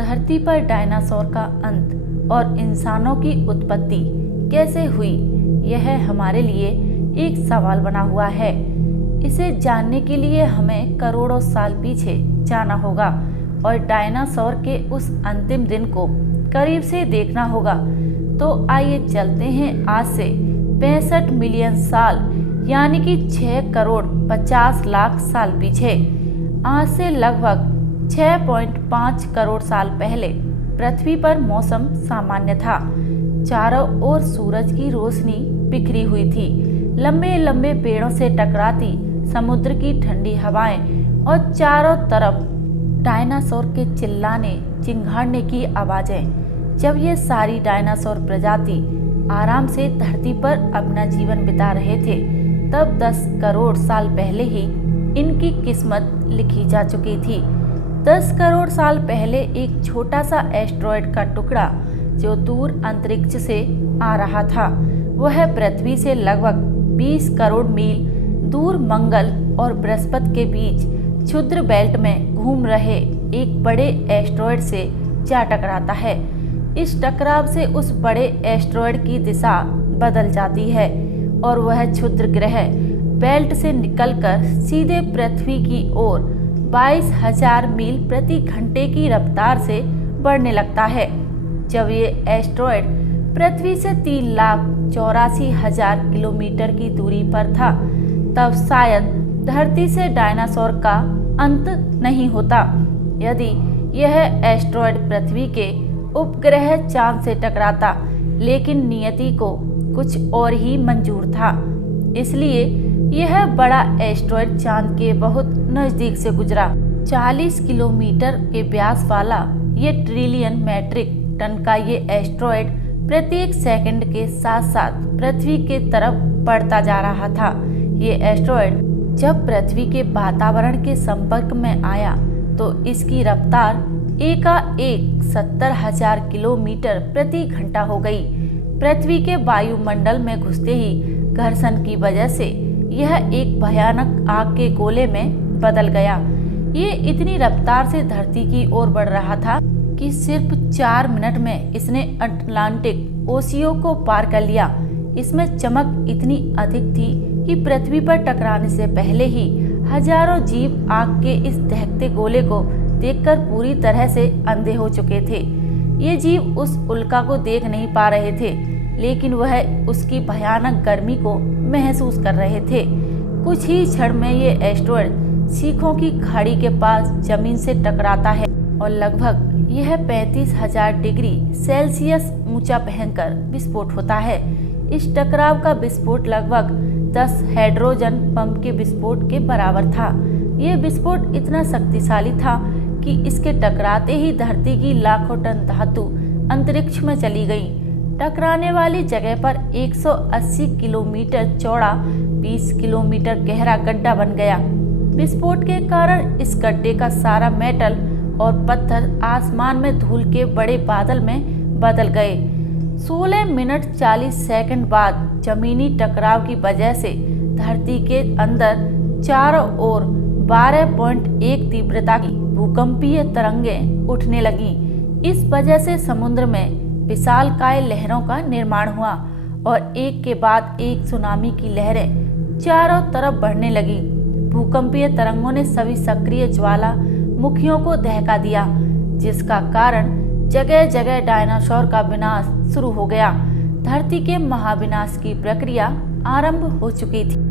धरती पर डायनासोर का अंत और इंसानों की उत्पत्ति कैसे हुई, यह हमारे लिए एक सवाल बना हुआ है। इसे जानने के लिए हमें करोड़ों साल पीछे जाना होगा और डायनासोर के उस अंतिम दिन को करीब से देखना होगा। तो आइए चलते हैं आज से 65 मिलियन साल यानी कि 6 करोड़ 50 लाख साल पीछे। आज से लगभग 6.5 करोड़ साल पहले पृथ्वी पर मौसम सामान्य था। चारों ओर सूरज की रोशनी बिखरी हुई थी। लंबे लंबे पेड़ों से टकराती समुद्र की ठंडी हवाएं और चारों तरफ डायनासोर के चिल्लाने चिंघाड़ने की आवाजें। जब ये सारी डायनासोर प्रजाति आराम से धरती पर अपना जीवन बिता रहे थे, तब 10 करोड़ साल पहले ही इनकी किस्मत लिखी जा चुकी थी। 10 करोड़ साल पहले एक छोटा सा एस्टेरॉयड का टुकड़ा जो दूर अंतरिक्ष से आ रहा था, वह पृथ्वी से लगभग 20 करोड़ मील दूर मंगल और बृहस्पति के बीच क्षुद्र बेल्ट में घूम रहे एक बड़े एस्टेरॉयड से जा टकराता है। इस टकराव से उस बड़े एस्टेरॉयड की दिशा बदल जाती है और वह क्षुद्र ग्रह बेल्ट से निकलकर सीधे पृथ्वी की ओर 22,000 मील प्रति घंटे की रफ्तार से बढ़ने लगता है। जब ये एस्टेरॉयड पृथ्वी से 3,84,000 किलोमीटर की दूरी पर था, तब शायद धरती से डायनासोर का अंत नहीं होता। यदि यह एस्टेरॉयड पृथ्वी के उपग्रह चांद से टकराता, लेकिन नियति को कुछ और ही मंजूर था, इसलिए यह बड़ा एस्टेरॉयड चांद के बहुत नजदीक से गुजरा। 40 किलोमीटर के व्यास वाला ये ट्रिलियन मैट्रिक टन का ये एस्टेरॉयड प्रत्येक सेकंड के साथ साथ पृथ्वी के तरफ बढ़ता जा रहा था। ये एस्टेरॉयड जब पृथ्वी के वातावरण के संपर्क में आया तो इसकी रफ्तार एकाएक 70,000 किलोमीटर प्रति घंटा हो गई। पृथ्वी के वायुमंडल में घुसते ही घर्षण की वजह से यह एक भयानक आग के गोले में बदल गया। ये इतनी रफ्तार से धरती की ओर बढ़ रहा था कि सिर्फ 4 मिनट में इसने अटलांटिक ओशियन को पार कर लिया। इसमें चमक इतनी अधिक थी कि पृथ्वी पर टकराने से पहले ही हजारों जीव आग के इस दहकते गोले को देखकर पूरी तरह से अंधे हो चुके थे। ये जीव उस उल्का को देख नहीं पा रहे थे, लेकिन वह उसकी भयानक गर्मी को महसूस कर रहे थे। कुछ ही क्षण में ये एस्टेरॉयड सीखों की खाड़ी के पास जमीन से टकराता है और लगभग यह 35,000 डिग्री सेल्सियस ऊंचा भयंकर विस्फोट होता है। इस टकराव का विस्फोट लगभग 10 हाइड्रोजन बम के विस्फोट के बराबर था। यह विस्फोट इतना शक्तिशाली था कि इसके टकराते ही धरती की लाखों टन धातु अंतरिक्ष में चली गई। टकराने वाली जगह पर 180 किलोमीटर चौड़ा 20 किलोमीटर गहरा गड्ढा बन गया। विस्फोट के कारण इस गड्ढे का सारा मेटल और पत्थर आसमान में धूल के बड़े बादल में बदल गए। 16 मिनट 40 सेकंड बाद जमीनी टकराव की वजह से धरती के अंदर चारों ओर 12.1 तीव्रता की भूकंपीय तरंगें उठने लगीं। इस वजह से समुद्र में विशालकाय लहरों का निर्माण हुआ और एक के बाद एक सुनामी की लहरें चारों तरफ बढ़ने लगी। भूकंपीय तरंगों ने सभी सक्रिय ज्वालामुखियों को दहका दिया, जिसका कारण जगह जगह डायनासोर का विनाश शुरू हो गया। धरती के महाविनाश की प्रक्रिया आरंभ हो चुकी थी।